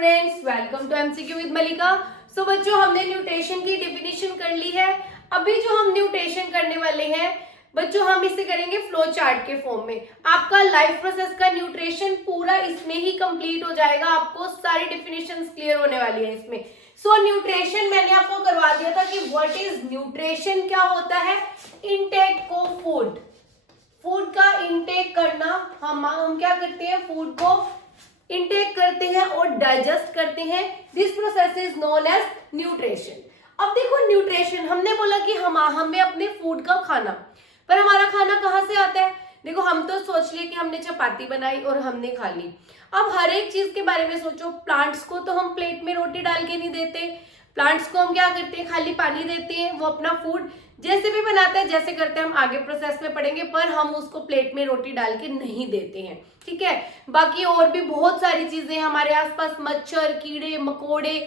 Students, welcome to MCQ with Mallika. So बच्चों, हमने nutrition की डिफिनीशन कर ली है। अभी जो हम न्यूट्रिशन करने वाले हैं बच्चों, हम इसे करेंगे फ्लो चार्ट के फॉर्म में। आपका लाइफ प्रोसेस का न्यूट्रिशन पूरा इसमें ही कंप्लीट हो जाएगा। आपको सारी डिफिनीशंस क्लियर होने वाली है इसमें। सो न्यूट्रिशन मैंने आपको करवा दिया था कि व्हाट इज न्यूट्रिशन, क्या होता है। इनटेक ऑफ फूड का इनटेक करना। हम क्या करते हैं, फूड को इनटेक करते हैं और डाइजेस्ट करते हैं। This process is known as nutrition. अब देखो, न्यूट्रिशन हमने बोला कि हमें अपने फूड का खाना, पर हमारा खाना कहाँ से आता है। देखो, हम तो सोच लिए कि हमने चपाती बनाई और हमने खा ली। अब हर एक चीज के बारे में सोचो। प्लांट्स को तो हम प्लेट में रोटी डाल के नहीं देते। प्लांट्स को हम क्या करते हैं, खाली पानी देते हैं। वो अपना फूड जैसे भी बनाता है, जैसे करते हैं, हम आगे प्रोसेस में पढ़ेंगे, पर हम उसको प्लेट में रोटी डाल के नहीं देते हैं। ठीक है। बाकी और भी बहुत सारी चीजें हमारे आसपास, मच्छर, कीड़े मकोड़े,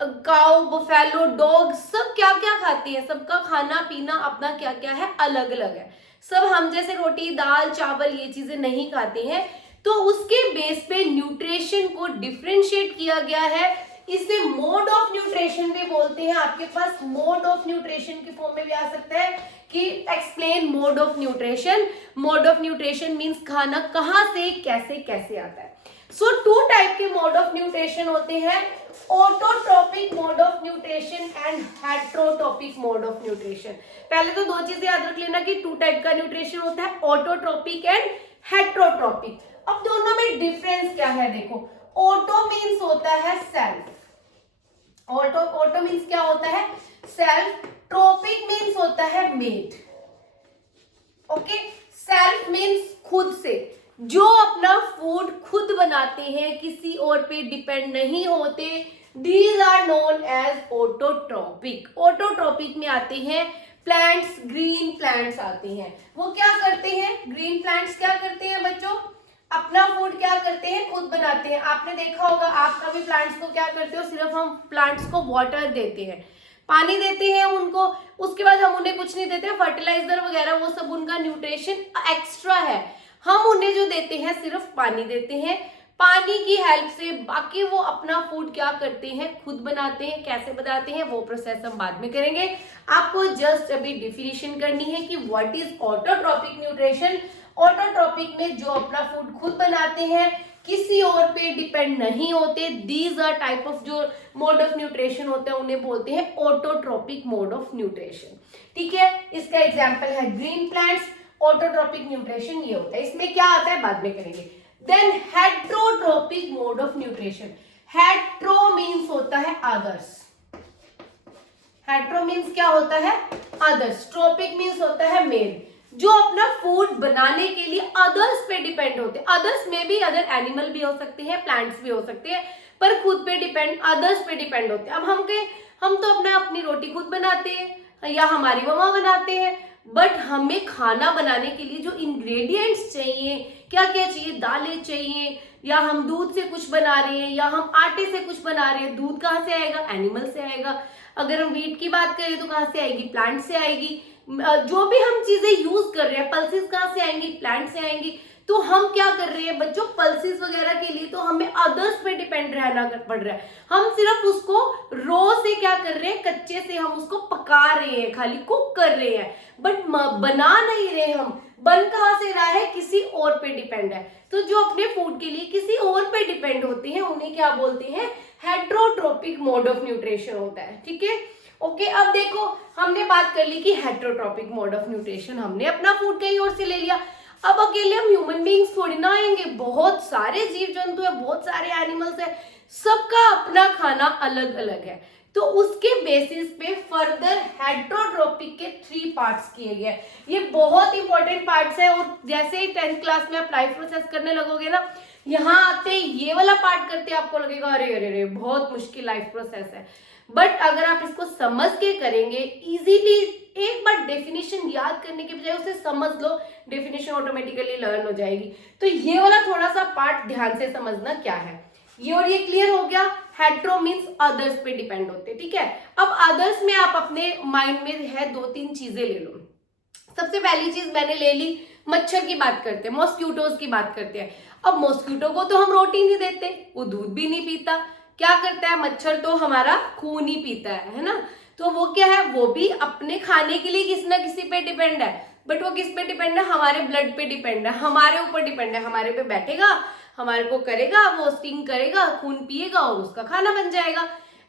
काऊ, बफेलो, डॉग, सब क्या क्या खाती है। सबका खाना पीना अपना क्या क्या है, अलग अलग है। सब हम जैसे रोटी दाल चावल ये चीजें नहीं खाते हैं। तो उसके बेस पे न्यूट्रिशन को डिफरेंशिएट किया गया है। इसे मोड ऑफ न्यूट्रिशन भी बोलते हैं। आपके पास मोड ऑफ न्यूट्रिशन की फॉर्म में भी आ सकता है कि explain mode of nutrition. Mode of nutrition means खाना कहां से कैसे कैसे आता है। सो टू टाइप के मोड ऑफ न्यूट्रिशन होते हैं, autotrophic mode of nutrition and heterotrophic mode of nutrition. पहले तो दो चीजें याद रख लेना कि टू टाइप का न्यूट्रिशन होता है, ऑटोट्रोपिक एंड हेट्रोट्रोपिक। अब दोनों में डिफरेंस क्या है, देखो। ऑटो मीन्स होता है सेल्फ। ऑटो मीन्स क्या होता है, सेल्फ। ट्रोपिक मीन्स होता है मेड। ओके। सेल्फ मीन्स खुद से, जो अपना फूड खुद बनाते हैं, किसी और पे डिपेंड नहीं होते। These are known as autotrophic. Autotrophic में आते हैं प्लांट्स, ग्रीन प्लांट्स आते हैं। वो क्या करते हैं, ग्रीन प्लांट्स क्या करते हैं बच्चों, अपना फूड क्या करते हैं, खुद बनाते हैं। आपने देखा होगा, आप कभी प्लांट्स को क्या करते हो, सिर्फ हम प्लांट्स को वाटर देते हैं, पानी देते हैं उनको, उसके बाद हम उन्हें कुछ नहीं देते, फर्टिलाइजर वगैरह वो सब उनका न्यूट्रिशन एक्स्ट्रा है। हम उन्हें जो देते हैं सिर्फ पानी देते हैं। पानी की हेल्प से बाकी वो अपना फूड क्या करते हैं, खुद बनाते हैं। कैसे बनाते हैं वो प्रोसेस हम बाद में करेंगे। आपको जस्ट अभी डिफिनीशन करनी है कि what is autotrophic nutrition. Autotrophic में जो अपना फूड खुद बनाते हैं, किसी और पे डिपेंड नहीं होते। दीज आर टाइप ऑफ जो मोड ऑफ न्यूट्रिशन होते हैं उन्हें बोलते हैं ऑटोट्रोपिक मोड ऑफ न्यूट्रिशन। ठीक है। इसका एग्जांपल है ग्रीन प्लांट्स। ऑटोट्रोपिक न्यूट्रिशन ये होता है। इसमें क्या आता है बाद में करेंगे। Then heterotrophic mode of nutrition. Hetero means होता है अदर्स। हेट्रो मीन्स क्या होता है, अदर्स। ट्रोपिक मीन्स होता है मेड, जो अपना फूड बनाने के लिए अदर्स पे डिपेंड होते हैं। अदर्स में भी अदर एनिमल भी हो सकते हैं, प्लांट्स भी हो सकते हैं, पर खुद पे डिपेंड, अदर्स पे डिपेंड होते हैं। अब हम तो अपनी रोटी खुद बनाते हैं या हमारी मम्मा बनाते हैं, बट हमें खाना बनाने के लिए जो इंग्रेडिएंट्स चाहिए, क्या क्या चाहिए, दालें चाहिए, या हम दूध से कुछ बना रहे हैं या हम आटे से कुछ बना रहे हैं। दूध कहाँ से आएगा, एनिमल से आएगा। अगर हम वीट की बात करें तो कहाँ से आएगी, प्लांट से आएगी। जो भी हम चीजें यूज कर रहे हैं, पल्सेस कहाँ से आएंगी, प्लांट से आएंगी। तो हम क्या कर रहे हैं बच्चों, पल्सेस वगैरह के लिए तो हमें अदर्स पे डिपेंड रहना पड़ रहा है। हम सिर्फ उसको रो से क्या कर रहे हैं, कच्चे से हम उसको पका रहे हैं, खाली कुक कर रहे हैं, बट बना नहीं रहे। हम बन कहाँ से रहा है, किसी और पे डिपेंड है। तो जो अपने फूड के लिए किसी और पे डिपेंड होते हैं उन्हें क्या बोलते हैं, हेट्रोट्रोपिक मोड ऑफ न्यूट्रिशन होता है। ठीक है। ओके। अब देखो, हमने बात कर ली कि हेट्रोट्रोपिक मोड ऑफ न्यूट्रिशन, हमने अपना फूड कहीं और से ले लिया। अब अकेले हम ह्यूमन बींग्स थोड़ी ना आएंगे, बहुत सारे जीव जंतु है, बहुत सारे एनिमल्स है, सबका अपना खाना अलग अलग है। तो उसके बेसिस पे फर्दर हेट्रोट्रोपिक के 3 पार्ट्स किए गए। ये बहुत इंपॉर्टेंट पार्ट्स है, और जैसे ही 10th क्लास में आप लाइफ प्रोसेस करने लगोगे ना, यहाँ आते ये वाला पार्ट करते आपको लगेगा अरे अरे अरे बहुत मुश्किल लाइफ प्रोसेस है। बट अगर आप इसको समझ के करेंगे इजीली, एक बार डेफिनेशन याद करने के बजाय उसे समझ लो, डेफिनेशन ऑटोमेटिकली लर्न हो जाएगी। तो ये वाला थोड़ा सा पार्ट ध्यान से समझना क्या है ये, और ये क्लियर हो गया। हेट्रो मीन्स अदर्स पे डिपेंड होते। ठीक है। अब अदर्स में आप अपने माइंड में है 2-3 चीजें ले लो। सबसे पहली चीज मैंने ले ली, मच्छर की बात करते हैं, मॉस्क्यूटोज की बात करते हैं। अब मॉस्क्यूटो को तो हम रोटी नहीं देते, वो दूध भी नहीं पीता, क्या करता है मच्छर? तो हमारा खून ही पीता है ना। तो वो क्या है, वो भी अपने खाने के लिए किसी ना किसी पे डिपेंड है, बट वो किस पे डिपेंड है? हमारे ब्लड पे डिपेंड है, हमारे ऊपर डिपेंड है, हमारे पे बैठेगा, हमारे को करेगा, वो स्टिंग करेगा, खून पिएगा और उसका खाना बन जाएगा।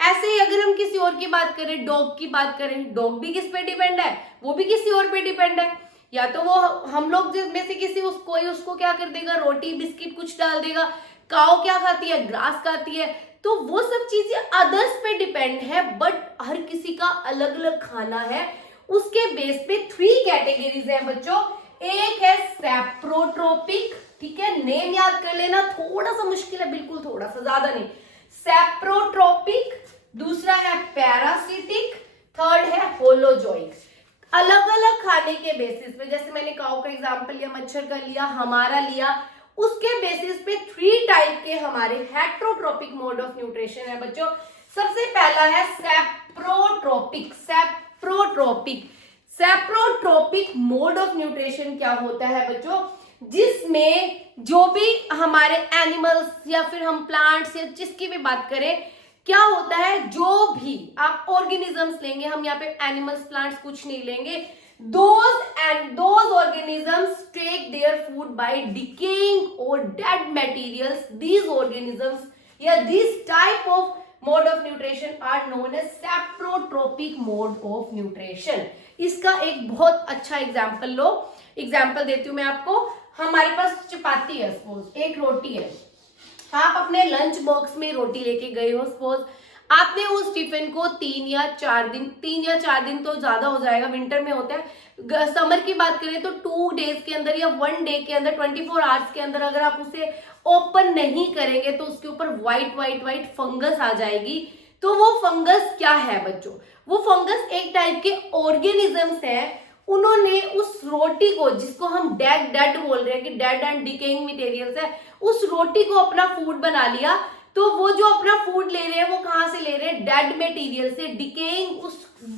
ऐसे ही अगर हम किसी और की बात करें, डॉग की बात करें, डॉग भी किस पे डिपेंड है? वो भी किसी और पे डिपेंड है। या तो वो हम लोग में से किसी उसको क्या कर देगा, रोटी बिस्किट कुछ डाल देगा। काऊ क्या खाती है? ग्रास खाती है। तो वो सब चीजें अदर्स पे डिपेंड है, बट हर किसी का अलग अलग खाना है। उसके बेस पे 3 कैटेगरीज है बच्चों। एक है सैप्रोट्रोपिक, ठीक है, नेम याद कर लेना, थोड़ा सा मुश्किल है, बिल्कुल थोड़ा सा, ज्यादा नहीं। सैप्रोट्रोपिक, दूसरा है पैरासिटिक, थर्ड है होलोजोइक। अलग अलग खाने के बेसिस पे, जैसे मैंने काऊ का एग्जांपल लिया, मच्छर का लिया, हमारा लिया, उसके बेसिस पे 3 टाइप के हमारे हेट्रोट्रोपिक मोड ऑफ न्यूट्रिशन है बच्चों। सबसे पहला है सैप्रोट्रोपिक। सैप्रोट्रोपिक मोड ऑफ न्यूट्रिशन क्या होता है बच्चों? जिसमें जो भी हमारे एनिमल्स या फिर हम प्लांट्स या जिसकी भी बात करें, क्या होता है, जो भी आप ऑर्गेनिजम्स लेंगे, हम यहाँ पे एनिमल्स प्लांट्स कुछ नहीं लेंगे, those organisms take their food by decaying or dead materials. These organisms या this type of mode of nutrition are known as saprotropic mode of nutrition. इसका एक बहुत अच्छा एग्जाम्पल लो, एग्जाम्पल देती हूँ मैं आपको। हमारे पास चपाती है, सपोज एक रोटी है, आप अपने लंच बॉक्स में रोटी लेके गए हो, सपोज आपने उस टिफिन को 3 या 4 दिन तो ज्यादा हो जाएगा, विंटर में होता है, समर की बात करें तो 2 डेज के अंदर या 1 डे के अंदर 24 आवर्स के अंदर अगर आप उसे ओपन नहीं करेंगे तो उसके ऊपर व्हाइट फंगस आ जाएगी। तो वो फंगस क्या है बच्चों? वो फंगस एक टाइप के ऑर्गेनिजम्स है, उन्होंने उस रोटी को, जिसको हम डेड बोल रहे हैं कि डेड एंड डिकेइंग मटेरियल्स है, उस रोटी को अपना फूड बना लिया। तो वो जो अपना फूड ले रहे हैं वो कहां से ले रहे हैं? डेड मटेरियल से, डिकेइंग,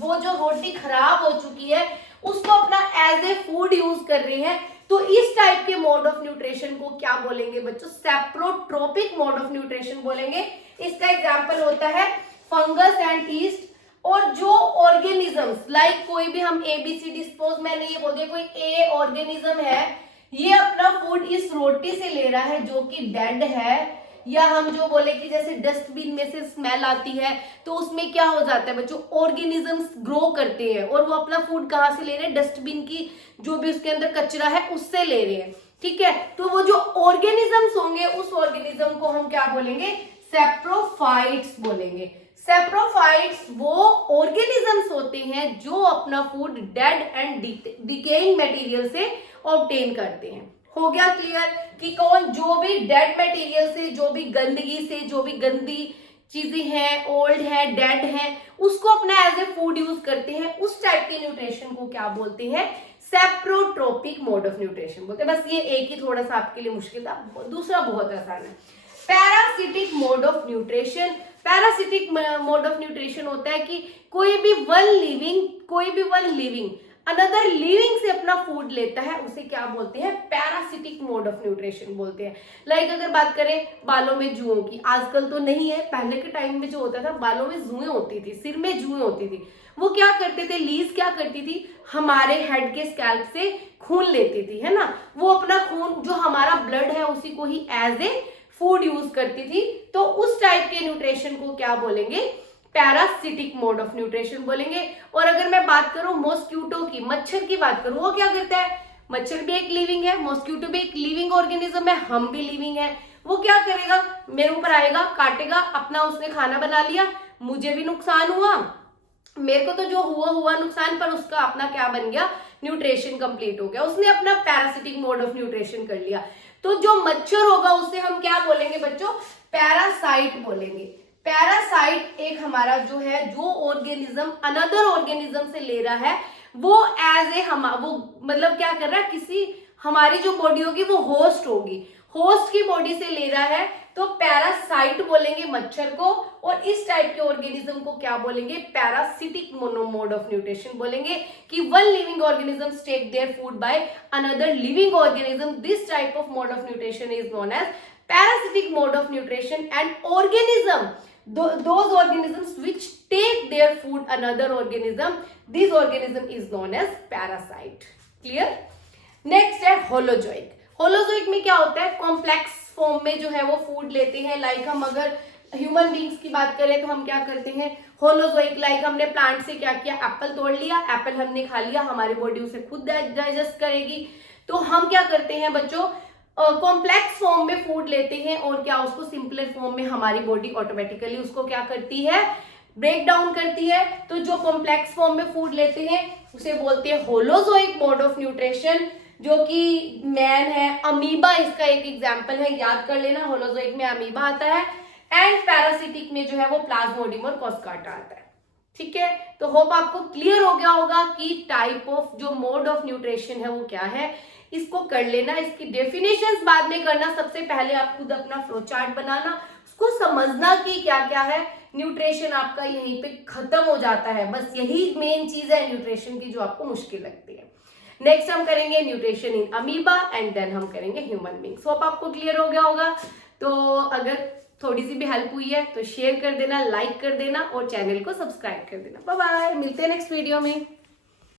वो जो रोटी खराब हो चुकी है उसको अपना एज ए फूड यूज कर रहे हैं। तो इस टाइप के मोड ऑफ न्यूट्रिशन को क्या बोलेंगे बच्चों? सैप्रोट्रोपिक मोड ऑफ न्यूट्रिशन बोलेंगे। इसका एग्जाम्पल होता है फंगस एंड ईस्ट। और जो ऑर्गेनिजम्स लाइक कोई भी हम ABCD, सपोज मैंने ये बोल दिया कोई ए ऑर्गेनिज्म है, ये अपना फूड इस रोटी से ले रहा है जो कि डेड है, या हम जो बोले कि जैसे डस्टबिन में से स्मेल आती है, तो उसमें क्या हो जाता है बच्चों, ऑर्गेनिजम्स ग्रो करते हैं और वो अपना फूड कहाँ से ले रहे हैं? डस्टबिन की जो भी उसके अंदर कचरा है उससे ले रहे हैं, ठीक है। तो वो जो ऑर्गेनिजम्स होंगे उस ऑर्गेनिज्म को हम क्या बोलेंगे? सैप्रोफाइट्स बोलेंगे। सैप्रोफाइट्स वो ऑर्गेनिजम्स होते हैं जो अपना food dead and decaying material से ऑब्टेन करते हैं। हो गया क्लियर कि कौन जो भी डेड मटेरियल से, जो भी गंदगी से, जो भी गंदी चीजें हैं, ओल्ड है, डेड है, उसको अपना एज ए फूड यूज करते हैं, उस टाइप के न्यूट्रिशन को क्या बोलते हैं? सैप्रोट्रोपिक मोड ऑफ न्यूट्रिशन बोलते हैं। बस ये एक ही थोड़ा सा आपके लिए मुश्किल था, दूसरा बहुत आसान है। Parasitic mode of nutrition. Parasitic mode of nutrition होता है कि कोई भी वन लिविंग अनदर लिविंग से अपना फूड लेता है, उसे क्या बोलते हैं? पैरासिटिक मोड ऑफ न्यूट्रिशन बोलते हैं। लाइक अगर बात करें बालों में जुओं की, आजकल तो नहीं है, पहले के टाइम में जो होता था बालों में जुएं होती थी, सिर में जुएं होती थी, वो क्या करते थे, लीज क्या करती थी, हमारे हेड के स्कैल्प से खून लेती थी, है ना। वो अपना खून जो हमारा ब्लड है उसी को ही एज ए फूड यूज करती थी। तो उस टाइप के न्यूट्रिशन को क्या बोलेंगे? पैरासिटिक मोड ऑफ न्यूट्रिशन बोलेंगे। और अगर मैं बात करूं मॉस्किटो की, मच्छर की बात करूं, वो क्या करता है? मच्छर भी एक लिविंग है, मॉस्किटो भी एक लिविंग ऑर्गेनिज्म है, हम भी लिविंग है। वो क्या करेगा? मेरे ऊपर आएगा, काटेगा, अपना उसने खाना बना लिया, मुझे भी नुकसान हुआ, मेरे को तो जो हुआ नुकसान, पर उसका अपना क्या बन गया? न्यूट्रिशन कंप्लीट हो गया, उसने अपना पैरासिटिक मोड ऑफ न्यूट्रिशन कर लिया। तो जो मच्छर होगा उसे हम क्या बोलेंगे बच्चों? पैरासाइट बोलेंगे। पैरासाइट एक हमारा जो है, जो ऑर्गेनिज्म अनदर ऑर्गेनिज्म से ले रहा है, वो एज ए वो मतलब क्या कर रहा है, किसी हमारी जो बॉडी होगी वो होस्ट होगी, होस्ट की बॉडी से ले रहा है, तो पैरासाइट बोलेंगे मच्छर को। और इस टाइप के ऑर्गेनिज्म को क्या बोलेंगे? पैरासिटिक मोड ऑफ न्यूट्रिशन बोलेंगे कि one living organism take their food by another living organism. This type of mode of nutrition is known as parasitic mode of nutrition, and organism those organisms which take their food another organism, this organism is known as parasite. Clear? Next है holozoic. Holozoic में क्या होता है, complex form में जो है वो food लेते हैं. लाइक हम अगर ह्यूमन बींग्स की बात करें तो हम क्या करते हैं, होलोजोइक. लाइक हमने प्लांट से क्या किया, एप्पल तोड़ लिया, एप्पल हमने खा लिया, हमारी बॉडी उसे खुद डाइजेस्ट करेगी. तो हम क्या करते हैं बच्चों, कॉम्प्लेक्स फॉर्म में फूड लेते हैं और क्या उसको सिंपलर फॉर्म में हमारी बॉडी ऑटोमेटिकली उसको क्या करती है, ब्रेक डाउन करती है. तो जो कॉम्प्लेक्स फॉर्म में फूड लेते हैं उसे बोलते हैं होलोजोइक मोड ऑफ न्यूट्रिशन, जो कि मैन है. अमीबा इसका एक एग्जाम्पल है, याद कर लेना. होलोजोइक में अमीबा आता है एंड पैरासिटिक में जो है वो प्लाज्मोडियम और कोस्काटा आता है. ठीक है, तो होप आपको क्लियर हो गया होगा कि टाइप ऑफ जो मोड ऑफ न्यूट्रिशन है वो क्या है. इसको कर लेना, इसकी डेफिनेशंस बाद में करना. सबसे पहले आप खुद अपना फ्लो चार्ट बनाना, उसको समझना कि क्या क्या है. न्यूट्रिशन आपका यहीं पे खत्म हो जाता है. बस यही मेन चीज है न्यूट्रिशन की जो आपको मुश्किल लगती है. नेक्स्ट हम करेंगे nutrition in amoeba and then हम करेंगे ह्यूमन बींग्स. होप आपको क्लियर हो गया होगा. तो अगर थोड़ी सी भी हेल्प हुई है तो शेयर कर देना, लाइक कर देना और चैनल को सब्सक्राइब कर देना. बाय बाय, मिलते हैं नेक्स्ट वीडियो में.